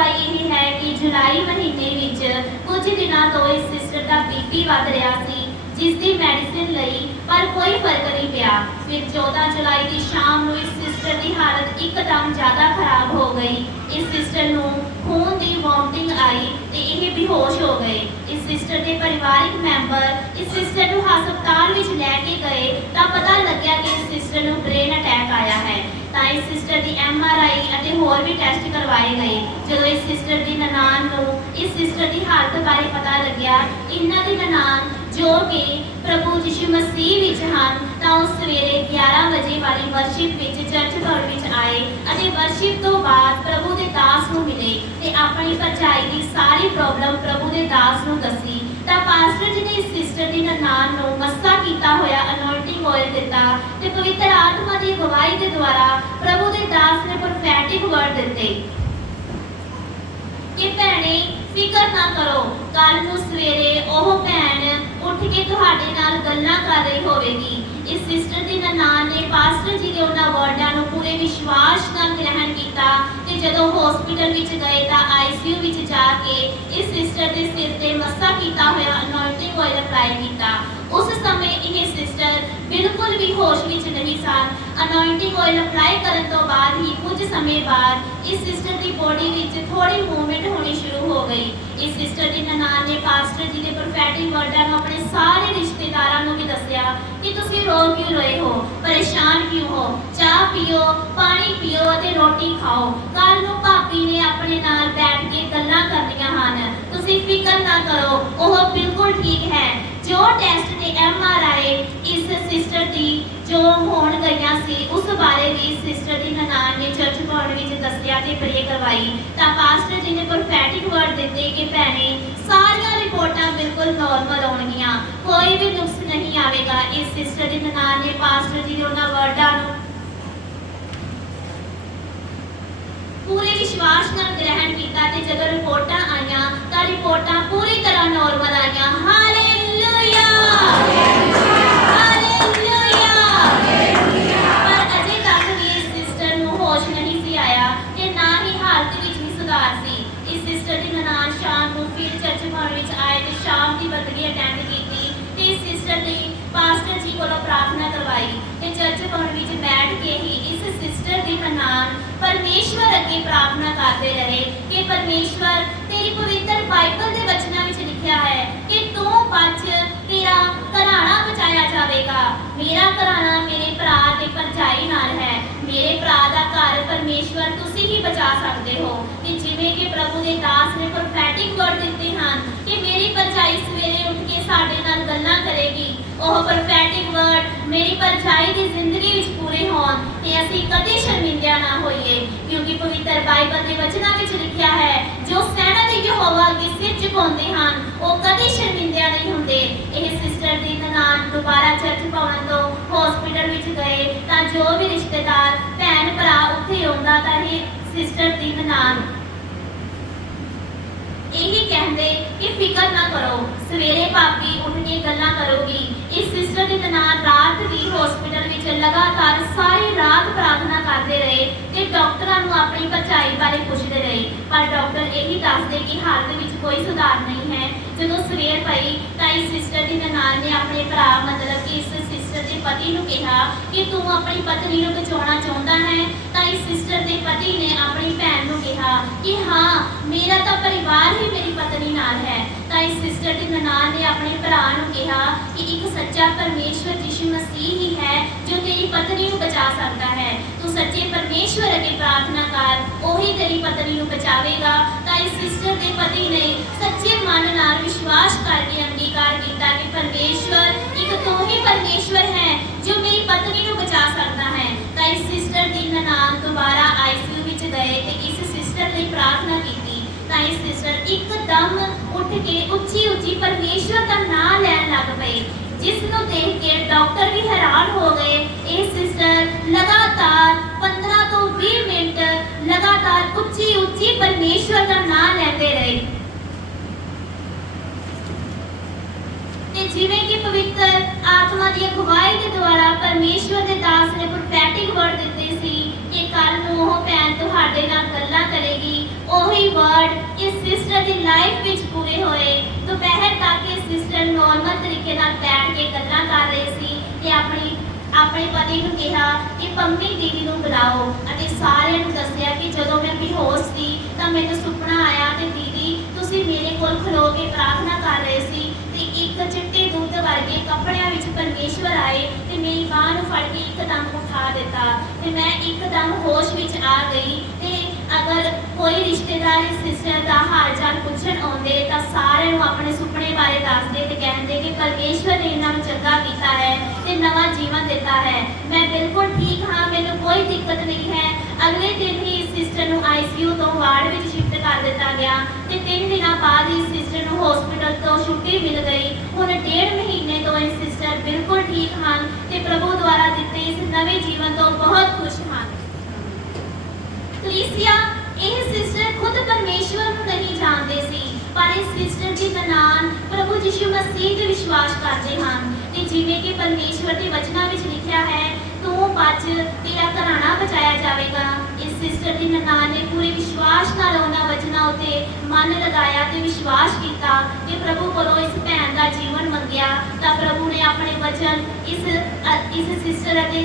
ਅਫਵਾਈ ਇਹ ਹੈ ਕਿ ਜੁਲਾਈ ਮਹੀਨੇ ਵਿੱਚ ਕੁਝ ਦਿਨਾਂ ਤੋਂ ਇਸ ਸਿਸਟਰ ਦਾ ਬੀਪੀ ਵੱਧ ਰਿਹਾ ਸੀ, ਜਿਸ ਦੀ ਮੈਡੀਸਿਨ ਲਈ ਪਰ ਕੋਈ ਫ਼ਰਕ ਨਹੀਂ ਪਿਆ। ਫਿਰ 14 ਜੁਲਾਈ ਦੀ ਸ਼ਾਮ ਨੂੰ ਇਸ ਸਿਸਟਰ ਦੀ ਹਾਲਤ ਇੱਕਦਮ ਜ਼ਿਆਦਾ ਖਰਾਬ ਹੋ ਗਈ। ਇਸ ਸਿਸਟਰ ਨੂੰ ਖੂਨ ਦੀ ਵੋਮਟਿੰਗ ਆਈ ਤੇ ਇਹ ਬੇਹੋਸ਼ ਹੋ ਗਏ। ਇਸ ਸਿਸਟਰ ਦੇ ਪਰਿਵਾਰਿਕ ਮੈਂਬਰ ਇਸ ਸਿਸਟਰ ਨੂੰ ਹਸਪਤਾਲ ਵਿੱਚ ਲੈ ਕੇ ਗਏ ਤਾਂ ਪਤਾ ਲੱਗਿਆ ਕਿ ਇਸ ਸਿਸਟਰ ਹੈ ਸਿਸਟਰ ਦੀ ਐਮ ਆਰ ਆਈ ਅਤੇ ਹੋਰ ਵੀ ਟੈਸਟ ਕਰਵਾਏ ਗਏ। ਜਦੋਂ ਇਸ ਸਿਸਟਰ ਦੀ ਨਨਾਣ ਨੂੰ, ਇਸ ਸਿਸਟਰ ਦੀ ਹਾਲਤ ਬਾਰੇ ਪਤਾ ਲੱਗਿਆ, ਇਹਨਾਂ ਦੀ ਨਨਾਣ ਜੋ ਕਿ ਪ੍ਰਭੂ ਯਿਸੂ ਮਸੀਹ ਵਿੱਚ ਹਨ, ਤਾਂ ਉਹ ਸਵੇਰੇ 11 ਵਜੇ ਵਾਲੀ ਵਰਸ਼ਿਪ ਵਿੱਚ ਚਰਚ ਘਰ ਵਿੱਚ ਆਏ ਅਤੇ ਵਰਸ਼ਿਪ ਤੋਂ ਬਾਅਦ ਪ੍ਰਭੂ ਦੇ ਦਾਸ ਨੂੰ ਮਿਲੇ ਤੇ ਆਪਣੀ ਭਰਜਾਈ ਦੀ ਸਾਰੀ ਪ੍ਰੋਬਲਮ ਪ੍ਰਭੂ ਦੇ ਦਾਸ ਨੂੰ ਦੱਸੀ। ਤਾਂ ਪਾਸਟਰ ਜੀ ਨੇ ਇਸ ਸਿਸਟਰ ਦੀ ਨਨਾਣ ਨੂੰ ਮੱਸਾ ਕੀਤਾ ਹੋਇਆ ਅਨੋਇੰਟਿੰਗ ਆਇਲ ਦਿੱਤਾ ਤੇ ਪਵਿੱਤਰ ਆਤਮਾ ਦੀ ਅਗਵਾਈ ਦੇ ਦੁਆਰਾ ਪ੍ਰਭੂ ਦੇ ਦਾਸ ਨੇ ਪ੍ਰੋਫੈਟਿਕ ਵਰਡ ਦਿੱਤੇ। ਕਿ ਭੈਣੇ, ਫਿਕਰ ਨਾ ਕਰੋ ਕੱਲ ਨੂੰ ਸਵੇਰੇ ਉਹ ਭੈਣ ਉੱਠ ਕੇ ਤੁਹਾਡੇ ਨਾਲ ਗੱਲਾਂ ਕਰ ਰਹੀ ਹੋਵੇਗੀ। ਇਸ ਸਿਸਟਰ ਦੀ ਨਨਾਣ ਨੇ ਪਾਸਟਰ ਜੀ ਦੇ ਉਹਨਾਂ ਵਰਡਾਂ ਨੂੰ ਪੂਰੇ ਵਿਸ਼ਵਾਸ ਨਾਲ ਗ੍ਰਹਿਣ ਕੀਤਾ ਤੇ ਜਦੋਂ ਹਸਪੀਟਲ ਵਿੱਚ ਗਏ ਤਾਂ ਆਈਸੀਯੂ ਵਿੱਚ ਜਾ ਕੇ ਇਸ ਸਿਸਟਰ ਦੇ ਸਿਰ ਤੇ ਮੱਸਾ ਕੀਤਾ ਹੋਇਆ ਅਨੋਇੰਟਿੰਗ ਆਇਲ ਅਪਲਾਈ ਕੀਤਾ। ਉਸ ਸਮੇਂ ਇਹ ਸਿਸਟਰ ਬਿਲਕੁਲ ਵੀ ਹੋਸ਼ ਵਿੱਚ ਨਹੀਂ ਅਨੋਇੰਟਿੰਗ ਆਇਲ ਅਪਲਾਈ ਕਰਨ ਤੋਂ ਬਾਅਦ ਹੀ ਕੁਝ ਸਮੇਂ ਬਾਅਦ ਇਸ ਸਿਸਟਰ ਦੀ ਬੋਡੀ ਵਿੱਚ ਥੋੜੀ ਮੂਵਮੈਂਟ ਹੋਣੀ ਸ਼ੁਰੂ ਹੋ ਗਈ। ਇਸ ਸਿਸਟਰ ਦੀ ਨਨਾਣ ਨੇ ਪਾਸਟਰ ਜੀ ਦੇ ਪ੍ਰੋਫੈਟਿਕ ਵਰਡਾਂ ਨੂੰ ਆਪਣੇ ਸਾਰੇ ਰਿਸ਼ਤੇਦਾਰਾਂ ਨੂੰ ਵੀ ਦੱਸਿਆ ਕਿ ਤੁਸੀਂ ਰੋ ਕਿਉਂ ਰਹੇ ਹੋ, ਪਰੇਸ਼ਾਨ ਕਿਉਂ ਹੋ? ਚਾਹ ਪੀਓ, ਪਾਣੀ ਪੀਓ ਅਤੇ ਰੋਟੀ ਖਾਓ। ਕੱਲ ਨੂੰ ਭਾਬੀ ਨੇ ਆਪਣੇ ਨਾਲ ਬੈਠ ਕੇ ਗੱਲਾਂ ਕਰਨੀਆਂ ਹਨ। ਤੁਸੀਂ ਫਿਕਰ ਨਾ ਕਰੋ, ਉਹ ਬਿਲਕੁਲ ਠੀਕ ਹੈ। ਜੋ ਟੈਸਟ ਤੇ ਐਮ ਆਰ ਆਈ ਇਸ ਸਿਸਟਰ ਦੀ ਜੋ ਹੋਣ ਗਈਆਂ ਸੀ, ਉਸ ਬਾਰੇ ਵੀ ਸਿਸਟਰ ਦੀ ਨਨਾਣ ਨੇ ਚਰਚ ਭਵਨ ਵਿੱਚ ਦੱਸਿਆ ਤੇ ਪ੍ਰੇ ਕਰਵਾਈ। ਤਾਂ ਪਾਸਟਰ ਜੀ ਨੇ ਪ੍ਰੋਫੈਟਿਕ ਵਰਡ ਦਿੱਤੇ ਕਿ ਭੈਣੇ, ਸਾਰੀਆਂ ਰਿਪੋਰਟਾਂ ਬਿਲਕੁਲ ਨਾਰਮਲ ਆਉਣਗੀਆਂ ਕੋਈ ਵੀ ਨੁਕਸ ਨਹੀਂ ਆਵੇਗਾ। ਇਸ ਸਿਸਟਰ ਦੀ ਨਨਾਣ ਨੇ ਪਾਸਟਰ ਜੀ ਦੇ ਉਹਨਾਂ ਵਰਡਾਂ ਨੂੰ ਪੂਰੇ ਵਿਸ਼ਵਾਸ ਨਾਲ ਗ੍ਰਹਿਣ ਕੀਤਾ ਤੇ ਜਦੋਂ ਰਿਪੋਰਟਾਂ ਆਈਆਂ, ਤਾਂ ਰਿਪੋਰਟਾਂ ਪੂਰੀ ਤਰ੍ਹਾਂ ਨਾਰਮਲ ਆਈਆਂ। ਹਾਲੇਲੂਇਆ ਸਿਸਟਰ ਦੀ ਨਨਾਣ ਪਰਮੇਸ਼ਵਰ ਅੱਗੇ ਪ੍ਰਾਰਥਨਾ ਕਰਦੇ ਰਹੇ ਕਿ ਪਰਮੇਸ਼ਵਰ, ਤੇਰੀ ਪਵਿੱਤਰ ਬਾਈਬਲ ਦੇ ਵਚਨਾਂ ਵਿੱਚ ਲਿਖਿਆ ਹੈ ਕਿ ਤੂੰ ਬਚ ਤੇਰਾ ਘਰਾਣਾ ਬਚਾਇਆ ਜਾਵੇਗਾ। ਮੇਰਾ ਘਰਾਣਾ ਮੇਰੇ ਭਰਾ ਤੇ ਭਰਜਾਈ ਨਾਲ ਹੈ। ਮੇਰੇ ਭਰਾ ਦਾ ਘਰ ਪਰਮੇਸ਼ਵਰ ਤੁਸੀਂ ਹੀ ਬਚਾ ਸਕਦੇ ਹੋ। ਕਿ ਜਿਵੇਂ ਕਿ ਪ੍ਰਭੂ ਦੇ ਦਾਸ ਨੇ ਪ੍ਰੋਫੈਟਿਕ ਵਰਡ ਦਿੱਤੇ ਹਨ ਕਿ ਮੇਰੀ ਭਰਜਾਈ ਸਵੇਰੇ ਸਾਡੇ ਨਾਲ ਗੱਲਾਂ ਕਰੇਗੀ। ਉਹ ਪ੍ਰੋਫੈਟਿਕ ਵਰਡ ਮੇਰੀ ਭਰਜਾਈ ਦੀ ਜ਼ਿੰਦਗੀ ਵਿੱਚ ਪੂਰੇ ਹੋਣ। ਤੇ ਅਸੀਂ ਕਦੇ ਸ਼ਰਮਿੰਦਿਆ ਨਾ ਹੋਈਏ, ਕਿਉਂਕਿ ਪਵਿੱਤਰ ਬਾਈਬਲ ਦੇ ਵਚਨਾਂ ਵਿੱਚ ਲਿਖਿਆ ਹੈ, ਜੋ ਸੈਨਾ ਦੇ ਯਹੋਵਾ ਅੱਗੇ ਸਿਰ ਝੁਕਾਉਂਦੇ ਹਨ, ਉਹ ਕਦੇ ਸ਼ਰਮਿੰਦਿਆ ਨਹੀਂ ਹੁੰਦੇ। ਇਹ ਸਿਸਟਰ ਦੀ ਨਨਾਣ ਦੁਬਾਰਾ ਚਰਚ ਭਵਨ ਤੋਂ ਹਸਪੀਟਲ ਵਿੱਚ ਗਏ, ਤਾਂ ਜੋ ਵੀ ਰਿਸ਼ਤੇਦਾਰ ਭੈਣ ਭਰਾ ਉੱਥੇ ਆਉਂਦਾ, ਤਾਂ ਇਹ ਸਿਸਟਰ ਦੀ ਨਨਾਣ। ਕਹਿੰਦੇ ਕਿ ਫਿਕਰ ਨਾ ਕਰੋ। ਸਵੇਰੇ ਭਾਬੀ ਉੱਠ ਕੇ ਗੱਲਾਂ ਕਰੋਗੀ। ਇਸ ਸਿਸਟਰ ਦੇ ਨਾਲ ਰਾਤ ਵੀ ਹਸਪੀਟਲ ਵਿੱਚ ਲਗਾਤਾਰ ਸਾਰੀ ਰਾਤ ਪ੍ਰਾਰਥਨਾ ਕਰਦੇ ਰਹੇ ਤੇ ਡਾਕਟਰਾਂ ਨੂੰ ਆਪਣੀ ਭਰਜਾਈ ਬਾਰੇ ਪੁੱਛਦੇ ਰਹੇ। ਪਰ ਡਾਕਟਰ ਇਹੀ ਦੱਸਦੇ ਕਿ ਹਾਲਤ ਵਿੱਚ ਕੋਈ ਸੁਧਾਰ ਨਹੀਂ ਹੈ। ਜਦੋਂ ਸਵੇਰ ਪਈ ਤਾਂ ਇਸ ਸਿਸਟਰ ਦੀ ਨਨਾਣ ਨੇ ਆਪਣੇ ਭਰਾ ਮਤਲਬ ਕਿ ਇਸ ਸਿਸਟਰ ਦੇ ਪਤੀ ਨੂੰ ਕਿਹਾ ਕਿ ਤੂੰ ਆਪਣੀ ਪਤਨੀ ਨੂੰ ਬਚਾਉਣਾ ਚਾਹੁੰਦਾ ਹੈ, ਤਾਂ ਇਸ ਸਿਸਟਰ ਦੇ ਪਤੀ ਨੇ ਆਪਣੀ ਭੈਣ ਨੂੰ ਕਿਹਾ ਕਿ ਹਾਂ, ਮੇਰਾ ਤਾਂ ਪਰਿਵਾਰ ਹੀ ਮੇਰੀ ਪਤਨੀ ਨਾਲ ਹੈ। ਤਾਂ ਇਸ ਸਿਸਟਰ ਦੀ ਨਨਾਣ ਨੇ ਆਪਣੇ ਭਰਾ ਨੂੰ ਕਿਹਾ ਕਿ ਇੱਕ ਸੱਚਾ ਪਰਮੇਸ਼ਵਰ ਯਿਸੂ ਮਸੀਹ ਹੀ ਹੈ, ਜੋ ਤੇਰੀ ਪਤਨੀ ਨੂੰ ਬਚਾ ਸਕਦਾ ਹੈ। ਤੂੰ ਸੱਚੇ ਪਰਮੇਸ਼ਵਰ ਅੱਗੇ ਪ੍ਰਾਰਥਨਾ ਕਰ, ਉਹੀ ਤੇਰੀ ਪਤਨੀ ਨੂੰ ਬਚਾਵੇਗਾ। ਤਾਂ ਇਸ ਸਿਸਟਰ ਦੇ ਪਤੀ ਨੇ ਮਨ ਨਾਲ ਵਿਸ਼ਵਾਸ ਕਰਕੇ ਅੰਗੀਕਾਰ ਕੀਤਾ ਕਿ ਪਰਮੇਸ਼ਵਰ ਇੱਕ ਤੂੰ ਹੀ ਪਰਮੇਸ਼ਵਰ ਹੈ, ਜੋ ਮੇਰੀ ਪਤਨੀ ਨੂੰ ਬਚਾ ਸਕਦਾ ਹੈ। ਤਾਂ ਇਸ ਸਿਸਟਰ ਦੀ ਨਨਾਣ ਦੁਬਾਰਾ ਆਈਸੀਯੂ ਵਿੱਚ ਗਏ ਤੇ ਇਸ ਸਿਸਟਰ ਲਈ ਪ੍ਰਾਰਥਨਾ ਕੀਤੀ। ਤਾਂ ਇਸ ਸਿਸਟਰ ਇੱਕਦਮ ਉੱਠ ਕੇ ਉੱਚੀ ਉੱਚੀ ਪਰਮੇਸ਼ਵਰ ਦਾ ਨਾਮ ਲੈਣ ਲੱਗ ਪਈ ਜਿਸ ਨੂੰ ਦੇਖ ਕੇ ਡਾਕਟਰ ਵੀ ਹੈਰਾਨ ਹੋ ਗਏ। ਇਹ ਸਿਸਟਰ ਲਗਾਤਾਰ 15 ਤੋਂ 20 ਮਿੰਟ ਲਗਾਤਾਰ ਉੱਚੀ ਉੱਚੀ ਪਰਮੇਸ਼ਵਰ ਦਾ ਜਿਵੇਂ ਕਿ ਪਵਿੱਤਰ ਆਤਮਾ ਦੀ ਅਗਵਾਈ ਦੇ ਦੁਆਰਾ ਪਰਮੇਸ਼ਵਰ ਦੇ ਦਾਸ ਨੇ ਪ੍ਰੋਫੈਟਿਕ ਵਰਡ ਦਿੱਤੇ ਸੀ ਕਿ ਕੱਲ ਨੂੰ ਉਹ ਭੈਣ ਤੁਹਾਡੇ ਨਾਲ ਗੱਲਾਂ ਕਰੇਗੀ। ਉਹੀ ਵਰਡ ਇਸ ਸਿਸਟਰ ਦੀ ਲਾਈਫ ਵਿੱਚ ਪੂਰੇ ਹੋਏ। ਦੁਪਹਿਰ ਤੱਕ ਇਹ ਸਿਸਟਰ ਨਾਰਮਲ ਤਰੀਕੇ ਨਾਲ ਬੈਠ ਕੇ ਗੱਲਾਂ ਕਰ ਰਹੀ ਸੀ ਤੇ ਆਪਣੀ, ਆਪਣੇ ਪਤੀ ਨੂੰ ਕਿਹਾ ਕਿ ਪੰਮੀ ਦੀਦੀ ਨੂੰ ਬੁਲਾਓ ਅਤੇ ਸਾਰਿਆਂ ਨੂੰ ਦੱਸਿਆ ਕਿ ਜਦੋਂ ਮੈਂ ਬੇਹੋਸ਼ ਸੀ ਤਾਂ ਮੈਨੂੰ ਸੁਪਨਾ ਆਇਆ ਤੇ ਦੀਦੀ, ਤੁਸੀਂ ਮੇਰੇ ਕੋਲ ਖਲੋ ਕੇ ਪ੍ਰਾਰਥਨਾ ਕਰ ਰਹੇ ਸੀ ਤੇ ਇੱਕ ਚਿੱਟੀ ਤੇ ਮੇਰੀ ਬਾਹ ਨੂੰ ਫੜ ਕੇ ਇੱਕਦਮ ਉਠਾ ਦਿੱਤਾ ਤੇ ਮੈਂ ਇੱਕਦਮ ਹੋਸ਼ ਵਿੱਚ ਆ ਗਈ ਤੇ ਅਗਰ ਕੋਈ ਰਿਸ਼ਤੇਦਾਰ ਇਸ ਸਿਸਟਰ ਦਾ ਹਾਲ ਚਾਲ ਪੁੱਛਣ ਆਉਂਦੇ ਤਾਂ ਸਾਰਿਆਂ ਨੂੰ ਆਪਣੇ ਸੁਪਨੇ ਬਾਰੇ ਦੱਸਦੇ ਤੇ ਕਹਿੰਦੇ ਕਿ ਪਰਮੇਸ਼ਵਰ ਨੇ ਇਹਨਾਂ ਨੂੰ ਚੰਗਾ ਕੀਤਾ ਹੈ ਤੇ ਨਵਾਂ ਜੀਵਨ ਦਿੱਤਾ ਹੈ। ਮੈਂ ਬਿਲਕੁਲ ਠੀਕ ਹਾਂ, ਮੈਨੂੰ ਕੋਈ ਦਿੱਕਤ ਨਹੀਂ ਹੈ। ਅਗਲੇ ਦਿਨ ਹੀ ਇਸ ਸਿਸਟਰ ਨੂੰ ਆਈਸੀਯੂ ਤੋਂ ਵਾਰਡ ਵਿੱਚ ਸ਼ਿਫਟ ਕਰ ਦਿੱਤਾ ਗਿਆ ਤੇ 3 ਦਿਨਾਂ ਬਾਅਦ ਇਸ ਸਿਸਟਰ ਨੂੰ ਹਸਪੀਟਲ ਤੋਂ ਛੁੱਟੀ ਮਿਲ ਗਈ। ਹੁਣ ਡੇਢ ਮਹੀਨੇ ਤੋਂ ਇਹ ਸਿਸਟਰ ਬਿਲਕੁਲ ਠੀਕ ਹਨ ਤੇ ਪ੍ਰਭੂ ਦੁਆਰਾ ਦਿੱਤੇ ਇਸ ਨਵੇਂ ਜੀਵਨ ਤੋਂ ਬਹੁਤ ਖੁਸ਼ ਹਨ ਕਲੀਸਿਆ, ਇਹ ਸਿਸਟਰ ਖੁਦ ਪਰਮੇਸ਼ਵਰ ਨੂੰ ਨਹੀਂ ਜਾਣਦੇ ਸੀ, ਪਰ ਇਸ ਸਿਸਟਰ ਦੀ ਨਨਾਣ ਪ੍ਰਭੂ ਯਿਸੂ ਮਸੀਹ ਤੇ ਵਿਸ਼ਵਾਸ ਕਰਦੇ ਹਨ। ਤੇ ਜਿਵੇਂ ਕਿ ਪਰਮੇਸ਼ਵਰ ਦੇ ਵਚਨਾਂ ਵਿੱਚ ਲਿਖਿਆ ਹੈ, ਤੂੰ ਬਚ, ਤੇਰਾ ਘਰਾਣਾ ਬਚਾਇਆ ਜਾਵੇਗਾ। ਇਸ ਸਿਸਟਰ ਦੀ ਨਨਾਣ ਨੇ ਪੂਰੇ ਵਿਸ਼ਵਾਸ ਨਾਲ ਉਹਨਾਂ ਵਚਨਾਂ ਉੱਤੇ ਮਨ ਲਗਾਇਆ ਤੇ ਵਿਸ਼ਵਾਸ ਕੀਤਾ ਤੇ ਪ੍ਰਭੂ ਕੋਲੋਂ ਇਸ ਭੈਣ ਦਾ ਜੀਵਨ ਮੰਗਿਆ। ਤਾਂ ਪ੍ਰਭੂ ਨੇ ਆਪਣੇ ਵਚਨ ਇਸ ਇਸ ਸਿਸਟਰ ਅਤੇ